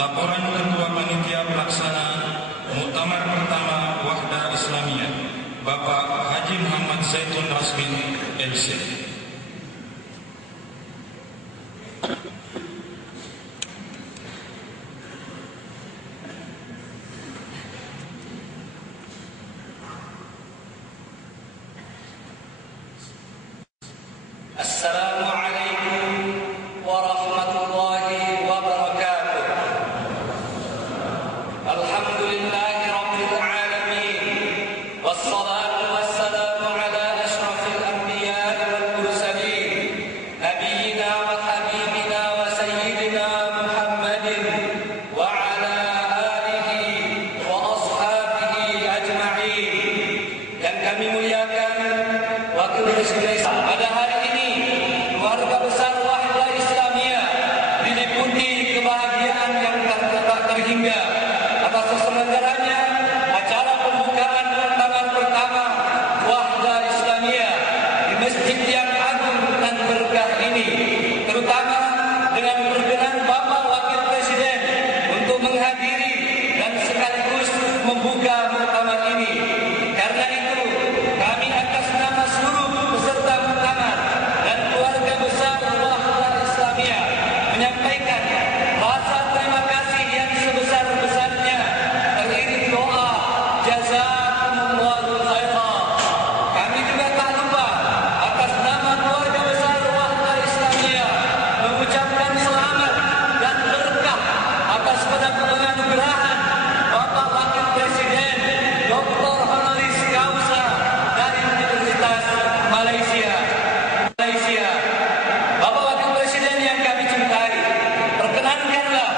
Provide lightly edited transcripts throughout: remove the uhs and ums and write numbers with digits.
Laporan Ketua Panitia Pelaksana Muktamar Pertama Wahda Islamiyah, Bapak Haji Muhammad Zaitun Rasmin, LC. Assalamualaikum warahmatullahi wabarakatuh. Alhamdulillahi rabbil alamin. Wassalatu wassalamu ala ashrafil anbiya'i wal mursalin, nabiyyina wa habibina wa sayyidina Muhammadin wa ala alihi wa ashabihi ajma'in. Yang kami muliakan Wakil Presiden, pada hari ini keluarga besar Wahda Islamiyah diliputi kebahagiaan yang tak terhingga atas terselenggaranya acara pembukaan Muktamar Pertama Wahda Islamiyah di masjid yang agung dan berkah ini, terutama dengan berkenan Bapak Wakil Presiden untuk menghadiri dan sekaligus membuka muktamar ini. Karena itu kami atas nama seluruh peserta muktamar dan keluarga besar Wahda Islamiyah menyampaikan rasa terima kasih yang sebesar-besarnya, teriring doa jazakumullahu khairan. Kami juga tak lupa atas nama keluarga besar Wahda Islamiyah mengucapkan selamat dan berkah atas penganugerahan Bapak Wakil Presiden Dr. Honoris Causa dari Universitas Malaysia. Bapak Wakil Presiden yang kami cintai, perkenankanlah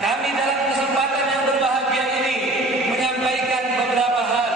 kami dalam kesempatan yang berbahagia ini menyampaikan beberapa hal.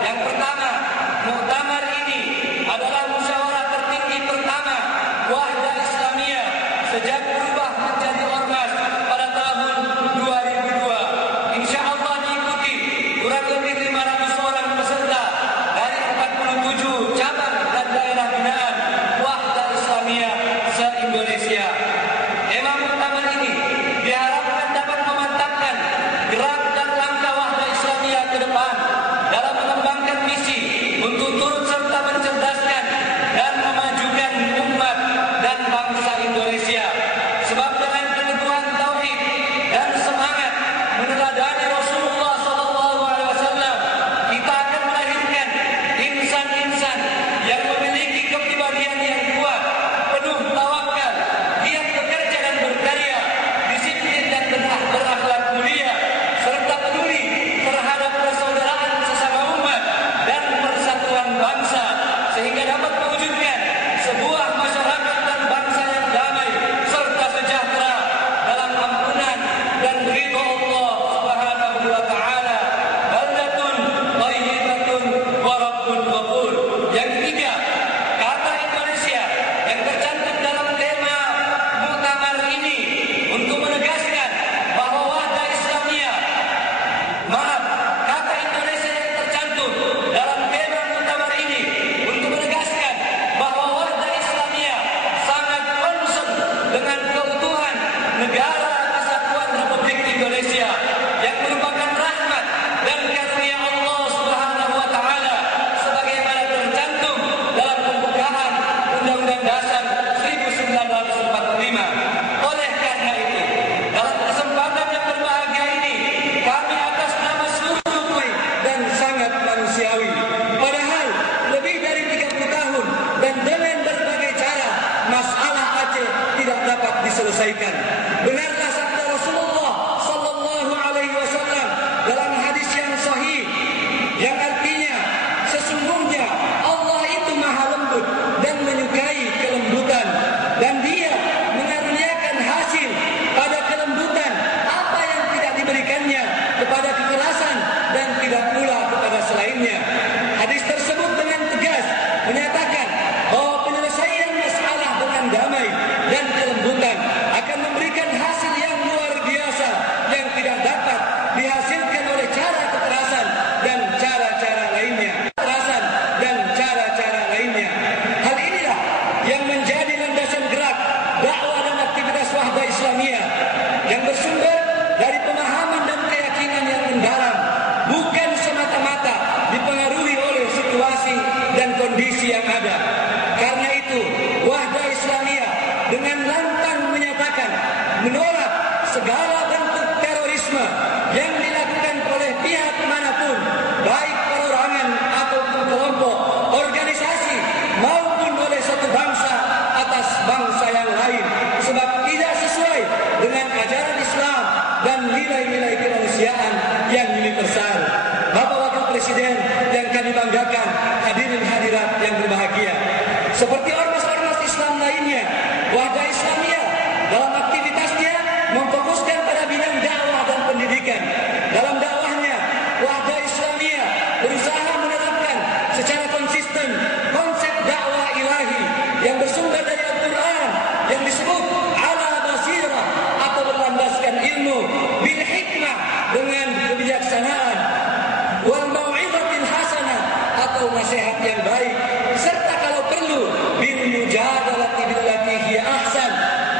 Yang pertama, muktamar ini adalah musyawarah tertinggi pertama Wahda Islamiyah sejak berubah menjadi ormas pada tahun 2002. Insya Allah diikuti kurang lebih 500 orang peserta dari 47 cabang dan daerah binaan Wahda Islamiyah se-Indonesia. Tema muktamar ini diharapkan dapat memantapkan gerak dan langkah Wahda Islamiyah ke depan dalam mengembangkan misi untuk turut serta mencerdaskan dan memajukan umat dan bangsa Indonesia. Sebab dengan keteguhan tauhid dan semangat meneladani Rasulullah SAW, kita akan melahirkan insan-insan yang memiliki kepribadian yang kuat, penuh tawakal, giat bekerja dan berkarya, disiplin dan berakhlak mulia, serta peduli terhadap persaudaraan sesama umat dan persatuan bangsa, sehingga dapat mewujudkan sebuah masyarakat dan bangsa yang damai serta sejahtera dalam ampunan dan ridho Allah Subhanahu wa taala. Baldatun thayyibatun wa rabbun ghafur. Yang ketiga, kata Indonesia yang tercantum dalam tema muktamar ini untuk menegaskan bahwa Wahda Islamiyah, kata Indonesia yang tercantum dalam tema muktamar ini untuk menegaskan bahwa Wahda Islamiyah sangat concern dengan keutuhan negara kesatuan Republik Indonesia yang merupakan rahmat dan karunia Allah Subhanahu wa taala sebagaimana tercantum dalam pembukaan Undang-Undang Dasar 1945. Oleh karena itu, dalam kesempatan yang berbahagia ini, kami atas nama seluruh baik dan sangat manusiawi, padahal lebih dari 30 tahun dan dengan berbagai cara masalah Aceh tidak dapat diselesaikan. Benarlah sabda Rasulullah sallallahu alaihi wasallam dalam hadis yang sahih yang artinya sesungguhnya Allah itu maha lembut dan menyukai kelembutan, dan Dia mengaruniakan hasil pada kelembutan apa yang tidak diberikannya kepada kekerasan dan tidak pula kepada selainnya. Hadis tersebut dengan tegas menyatakan bahwa penyelesaian masalah dengan damai dan kelembutan akan memberikan hasil yang menolak segala bentuk terorisme yang dilakukan oleh pihak manapun, baik perorangan ataupun kelompok, organisasi maupun oleh satu bangsa atas bangsa yang lain, sebab tidak sesuai dengan ajaran Islam dan nilai-nilai kemanusiaan yang universal. Bapak Wakil Presiden yang kami banggakan, hadirin hadirat yang berbahagia, seperti ormas-ormas Islam lainnya, Wahda Islamiyah dalam aktivitasnya memfokuskan pada bidang dakwah dan pendidikan. Dalam dakwahnya, Wahda Islamiyah berusaha menerapkan secara konsisten konsep dakwah ilahi yang bersumber dari Al-Quran yang disebut ala basirah atau berlandaskan ilmu, bil hikmah dengan kebijaksanaan, wal mau'izatil hasanah atau nasihat yang baik, serta kalau perlu bil mujadalati billati hiya ahsan,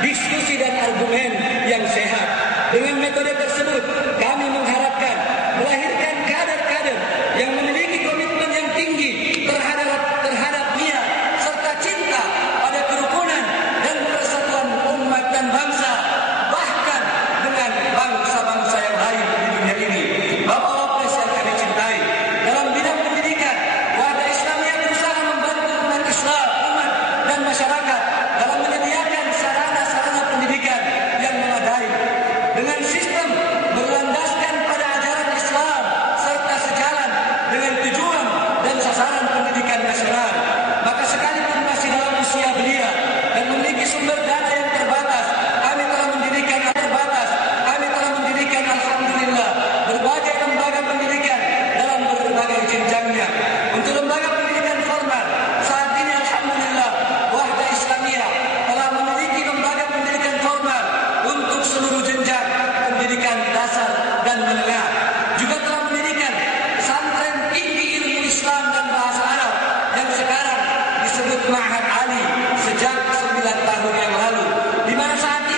diskusi dan argumen yang sehat. Dengan metode tersebut kami mengharapkan melahirkan kader-kader yang memiliki komitmen yang tinggi terhadap niat serta cinta pada kerukunan dan persatuan umat dan bangsa, bahkan dengan bangsa-bangsa yang lain di dunia ini. Bapak Wapres yang kami cintai, dalam bidang pendidikan, Wahda Islamiyah berusaha membantu umat Islam, umat dan masyarakat dalam menyediakan sarana-sarana pendidikan yang memadai dengan sistem berlandaskan pada ajaran Islam serta sejalan dengan tujuan dan sasaran pendidikan nasional. Maka sekalipun masih dalam usia belia dan memiliki sumber dana yang terbatas, kami telah mendirikan alhamdulillah berbagai lembaga pendidikan dalam berbagai jenjangnya. Untuk lembaga pendidikan formal, saat ini alhamdulillah Wahda Islamiyah telah memiliki lembaga pendidikan formal untuk seluruh jenjang pendidikan dasar dan menengah. Juga telah mendirikan pesantren tinggi ilmu Islam dan bahasa Arab yang sekarang disebut Ma'had Ali sejak 9 tahun yang lalu, di mana saat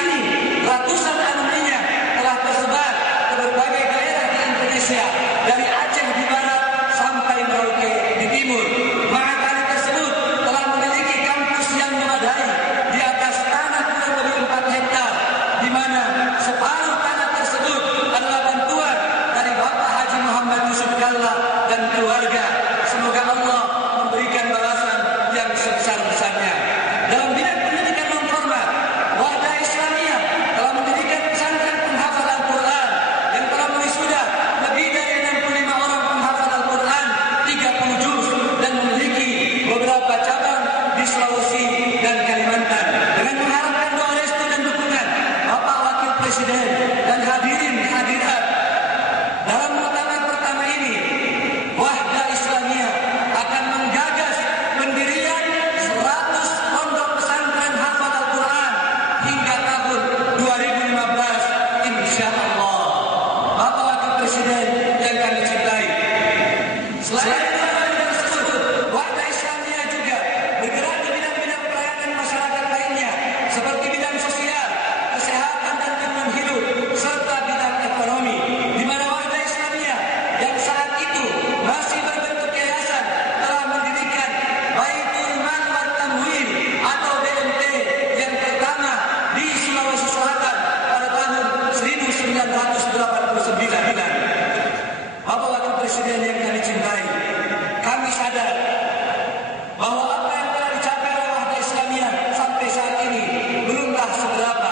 ini ratusan alumninya telah tersebar ke berbagai daerah di Indonesia, dari Aceh di barat sampai Merauke di timur. Ma'had Ali tersebut telah memiliki kampus yang memadai di atas tanah kurang lebih 4 hektar, di mana separuh tanah tersebut adalah bantuan dari Bapak Haji Muhammad Yusuf Kalla dan keluarga. Semoga Allah memberikan balasan yang sebesar-besarnya. Dalam bidang pendidikan non formal, Wahda Islamiyah telah mendirikan pesantren penghafal Al-Quran yang telah mewisuda lebih dari 65 orang penghafal Al-Quran 30 juz dan memiliki beberapa cabang di Sulawesi dan Kalimantan. Dengan mengharapkan doa restu dan dukungan Bapak Wakil Presiden dan hadirin hadirat, dalam muktamar pertama ini Wahda Islamiyah akan menggagas pendirian 100 pondok pesantren hafal Al-Quran hingga tahun 2015 insyaallah. Bapak Wakil Presiden yang kami cintai, selain tersebut, Wahda Islamiyah juga bergerak di bidang-bidang pelayanan masyarakat lainnya seperti bidang sosial, kesehatan dan lingkungan hidup, serta bidang ekonomi, di mana Wahda Islamiyah yang saat itu masih berbentuk yayasan telah mendirikan Baitul Mal wa Tamwil atau BMT yang pertama di Sulawesi Selatan pada tahun 1989. Bapak Wakil Presiden yang kami cintai, kami sadar bahwa apa yang telah dicapai oleh Wahda Islamiyah sampai saat ini belumlah seberapa,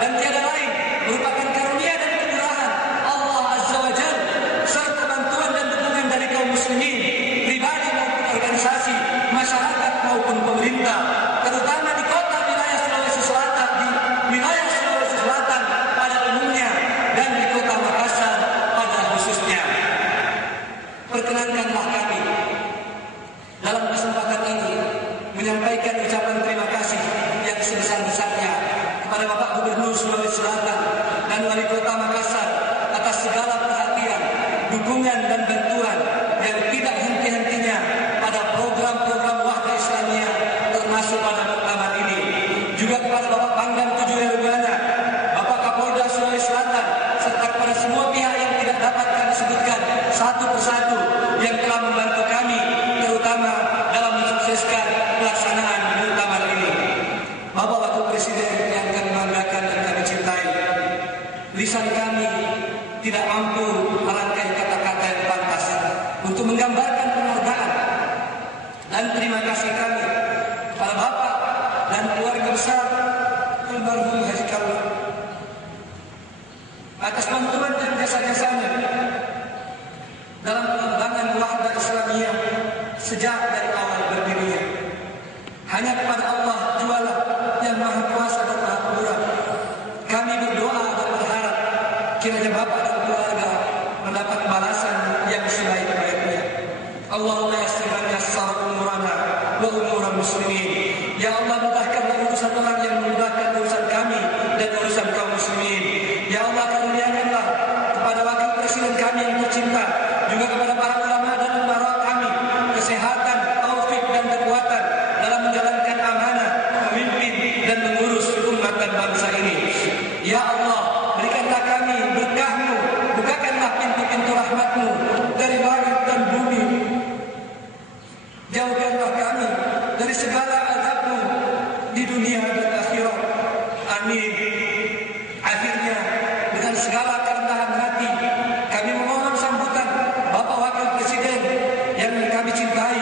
dan tiada lain merupakan karunia dan kemurahan Allah Azza wa Jalla serta bantuan dan dukungan dari kaum muslimin, pribadi maupun organisasi, masyarakat maupun pemerintah, terutama di kota wilayah Sulawesi Selatan pada umumnya dan di kota Makassar pada khususnya. Perkenankanlah kami dalam kesempatan ini menyampaikan ucapan terima kasih yang sebesar-besarnya kepada Bapak Gubernur Sulawesi lisan kami tidak mampu merangkai kata-kata yang pantas untuk menggambarkan penghargaan dan terima kasih kami kepada Bapak dan keluarga besar almarhum Haji Karno atas bantuan dan jasa-jasanya dalam pengembangan Wahdah Islamiyah sejak dari awal berdirinya. Hanya kepada Allah jualah yang Maha Kuasa dan Maha Pemurah. Kami berdoa dan berharap kiranya Bapak dan keluarga mendapat balasan yang sebaik-baiknya. Allahumma yassir lana yassara umurana wa umura muslimin. Ya Allah, mudahkanlah urusan orang yang memudahkan urusan kami dan urusan kaum muslimin. Ya Allah, karuniakanlah kepada wakil presiden kami yang tercinta, juga kepada para ulama dan umara kami kesehatan, taufik dan kekuatan dalam menjalankan amanah, memimpin dan mengurus umat dan bangsa ini. Ya Allah, berikanlah kami berkah-Mu, bukakanlah pintu-pintu rahmat-Mu dari langit dan bumi. Jauhkanlah kami dari segala azab-Mu di dunia dan akhirat. Amin. Akhirnya dengan segala kerendahan hati kami memohon sambutan Bapak Wakil Presiden yang kami cintai